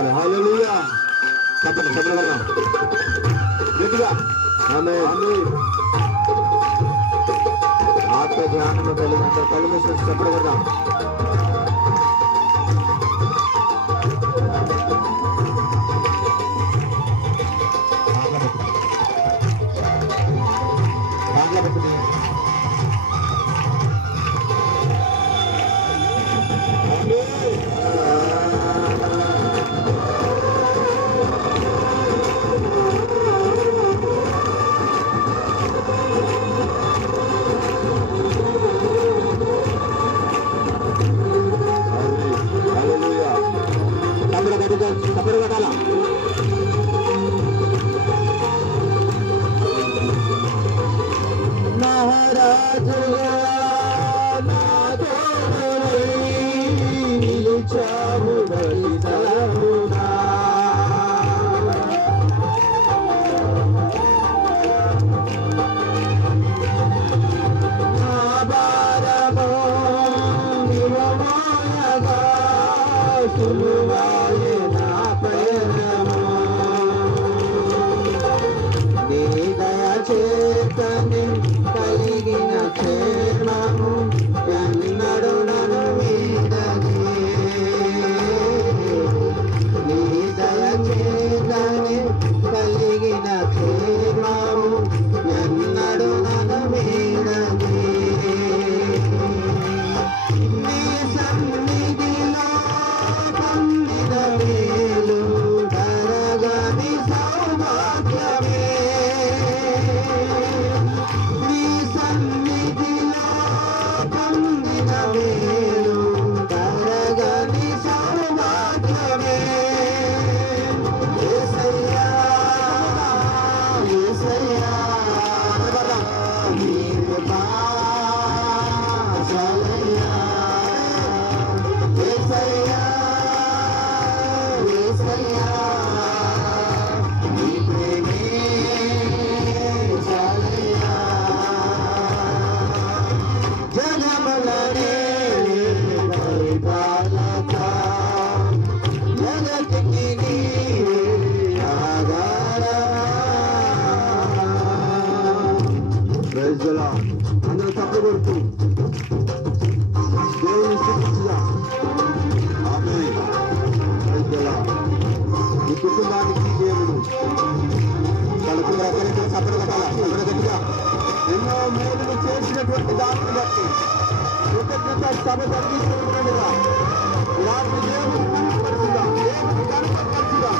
కొట్టాలి. హల్లెలూయా. చెప్పండి కొడదాం గట్టిగా. ఆమేన్. ఆత్మ ధ్యానము కలిగినంత కళ్ళు మూసుకొని చెప్పండి కొడదాం. అందరూ తప్పకూడదు. దేవుని స్థితిగా ఈ కుటుంబానికి దేవుడు తనకు రకరకాల సపరగట్టిగా ఎన్నో మేలులు చేసినటువంటి దానిని బట్టి కృతజ్ఞత సభ జరిగిస్తుండగా రాత్రి దేవుడు కనపరచుగా దేవుడు కనపరచుగా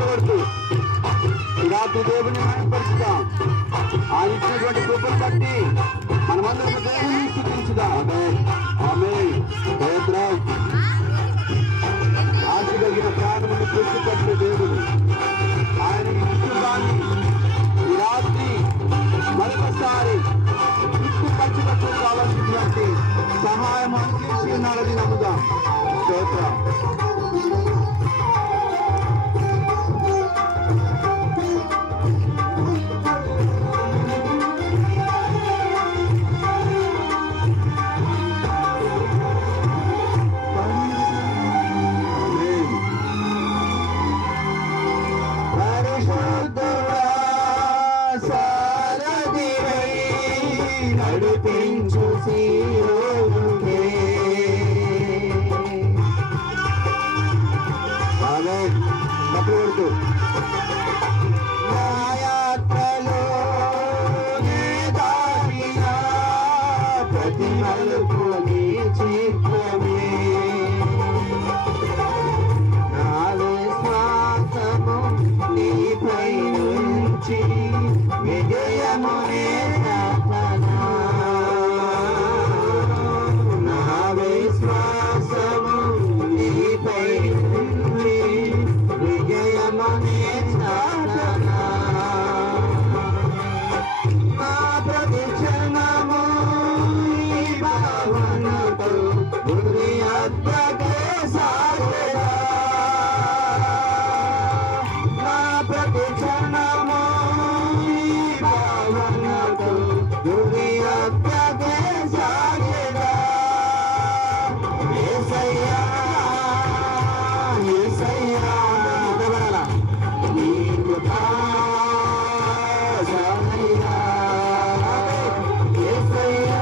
చెప్పబడుతూ ఈ రాత్రి దేవుని మహిమపరుచుదాం. ఆయన ఇచ్చినటువంటి కృపను బట్టి మనమందరం దేవుని స్తుతించుదాం. ఆమేన్. స్తోత్రం. ఆశ కలిగిన ప్రాణమును తృప్తిపరిచే దేవుడు ఆయన ఇస్తున్నాన్ని ఈ రాత్రి మరొకసారి తృప్తిపరచుటకు కావాల్సినటువంటి సహాయం అందించి ఉన్నాడని నమ్ముదాం. స్తోత్రం. నడిపించు సీయోనుకే. ఆమేన్. తప్పకూడదు. నా యాత్రలో నే దాటిన ప్రతి మలుపు నీ చిత్రమే. నా విశ్వాసము నీపై నుంచి విజయమునే ప్రార్థనా. నా విశ్వాసము నీపై నుంచి విజయమునే ప్రార్థనా. నా ప్రతి క్షణము ఈ భావనతో గురి అద్దకే సాగేదా. నా ప్రతి క్షణము ఈ భావనతో గురి అద్దకే సాగేదా. యేసయ్యా యేసయ్యా నిలబడాలా. నీకు సాగయ్యా. యేసయ్యా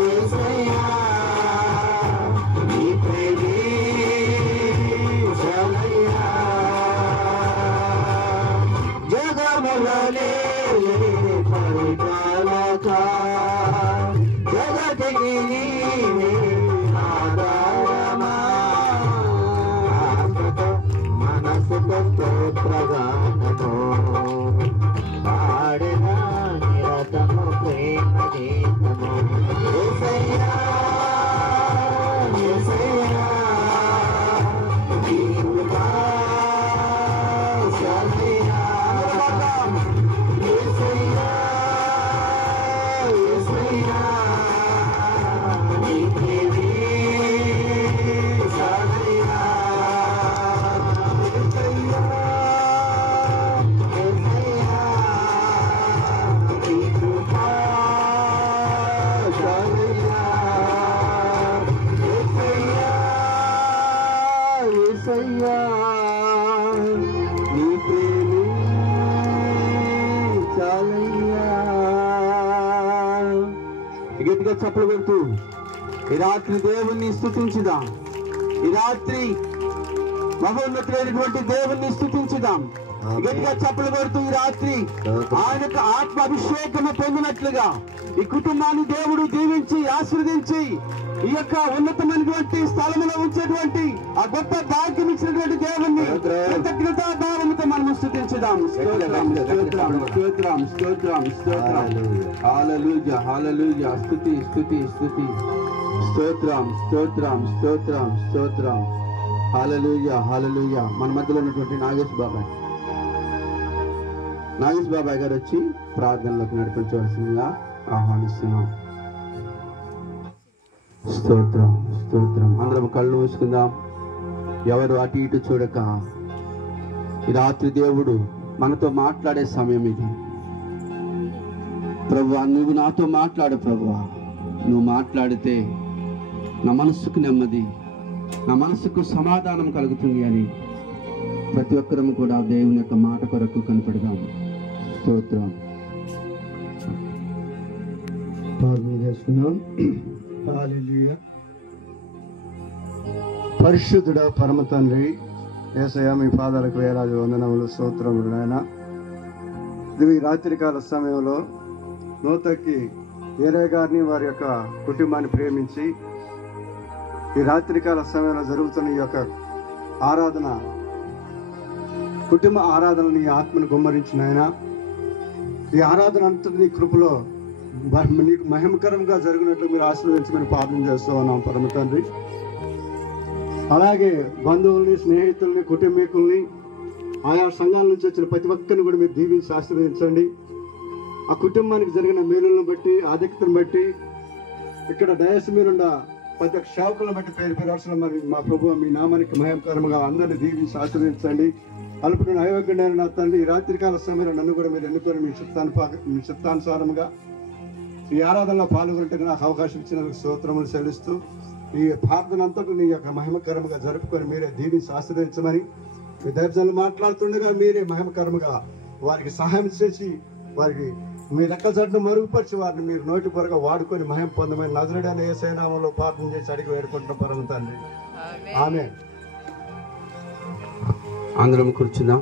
యేసయ్యా నీ ప్రేమే సాగయ్యా. జగములనే పరిపాలక జగతికి నీవే ఆధారమా. ఆత్మతో మనసుతో స్తోత్రగానము పాడిన నిరతము ప్రేమ గీతము. యేసయ్యా యేసయ్యా నీవు సాగయ్యా. యేసయ్యా యేసయ్యా నీ ప్రేమే సాగయ్యా. యేసయ్యా యేసయ్యా నీ కృపా సాగయ్యా. యేసయ్యా యేసయ్యా నీ ప్రేమే చాలయ్యా. గట్టిగా చప్పలు కొడుతూ ఈ రాత్రి దేవుణ్ణి స్తుతించుదాం. ఈ రాత్రి మహోన్నతుడైనటువంటి దేవుణ్ణి స్తుతించుదాం. గట్టిగా చప్పలు కొడుతూ ఈ రాత్రి ఆయనకు ఆత్మ అభిషేకము పొందినట్లుగా ఈ కుటుంబాన్ని దేవుడు దీవించి ఆశీర్వదించి ఈ యొక్క ఉన్నతమైనటువంటి స్థలంలో ఉంచేటువంటి ఆ గొప్ప భాగ్యం ఇచ్చినటువంటి దేవుణ్ణి కృతజ్ఞతా భావముతో మనం స్తుతించుదాం. స్తోత్రం స్తోత్రం స్తోత్రం స్తోత్రం స్తోత్రం. హల్లెలూయా హల్లెలూయా. స్తుతి స్తుతి స్తుతి. స్తోత్రం స్తోత్రం స్తోత్రం స్తోత్రం. హల్లెలూయా హల్లెలూయా. మన మధ్యలో ఉన్నటువంటి నాగేష్ బాబాయ్ గారు వచ్చి ప్రార్థనలోకి నడిపించవలసిందిగా ఆహ్వానిస్తున్నాం. స్తోత్రం స్తోత్రం. అందరం కళ్ళు మూసుకుందాం. ఎవరు అటు ఇటు చూడక ఈ రాత్రి దేవుడు మనతో మాట్లాడే సమయం ఇది. ప్రభువా, నువ్వు నాతో మాట్లాడు ప్రభువా. నువ్వు మాట్లాడితే నా మనస్సుకు నెమ్మది, నా మనస్సుకు సమాధానం కలుగుతుంది అని ప్రతి ఒక్కరము కూడా దేవుని యొక్క మాట కొరకు కనపడదాం. స్తోత్రం. ప్రార్థన చేసుకున్నాం. హల్లెలూయా. పరిశుద్ధుడా పరమ తండ్రి యేసయ్య, మీ పాదాలకు వేలాది వందనములు స్తోత్రములు నాయన. ఇది ఈ రాత్రికాల సమయంలో నూతకి వేరే గారిని వారి యొక్క కుటుంబాన్ని ప్రేమించి ఈ రాత్రికాల సమయంలో జరుగుతున్న ఈ యొక్క ఆరాధన కుటుంబ ఆరాధనని ఆత్మను గుమ్మరించిన ఆయన ఈ ఆరాధన అంతటి నీ కృపలో నీకు మహిమకరంగా జరిగినట్లు మీరు ఆశీర్వదించమని ప్రార్థన చేస్తూ ఉన్నాం పరమ తండ్రి. అలాగే బంధువుల్ని, స్నేహితుల్ని, కుటుంబీకుల్ని, ఆయా సంఘాల నుంచి వచ్చిన ప్రతి ఒక్కరిని కూడా మీరు దీవించి ఆశీర్వదించండి. ఆ కుటుంబానికి జరిగిన మేలులను బట్టి, ఆధిక్యతను బట్టి, ఇక్కడ డయస్ మీరున్న ప్రతి ఒక్క సేవకులను బట్టి పేరు పేరు మరి మా ప్రభు మీ నామానికి మహిమకరంగా అందరినీ దీవించి ఆశీర్వదించండి. అల్పుడు అయోగ్యుడైన నా తండ్రి, ఈ రాత్రికాల సమయంలో నన్ను కూడా మీరు ఎన్నుకొని మీ చిత్తానుసారముగా ఈ ఆరాధనలో పాల్గొనడానికి నాకు అవకాశం ఇచ్చినందుకు స్తోత్రములు చెల్లిస్తూ ఈ ప్రార్థన అంతటా నీ యొక్క మహిమకరముగా జరుపుకొని మీరే దీవించి ఆశీర్వదించమని మీ దైవజనులు మాట్లాడుతుండగా మీరే మహిమకరముగా వారికి సహాయం చేసి వారికి మీ రెక్క జట్టును మరుగుపరిచి వారిని మీరు నోటి పొరగా వాడుకొని మహిమ పొందమని నజరేయుడైన యేసయ్య నామములో ప్రార్థన చేసి అడిగి వేడుకుంటున్న పరమ తండ్రి. ఆమేన్. అందరం కూర్చుందాం.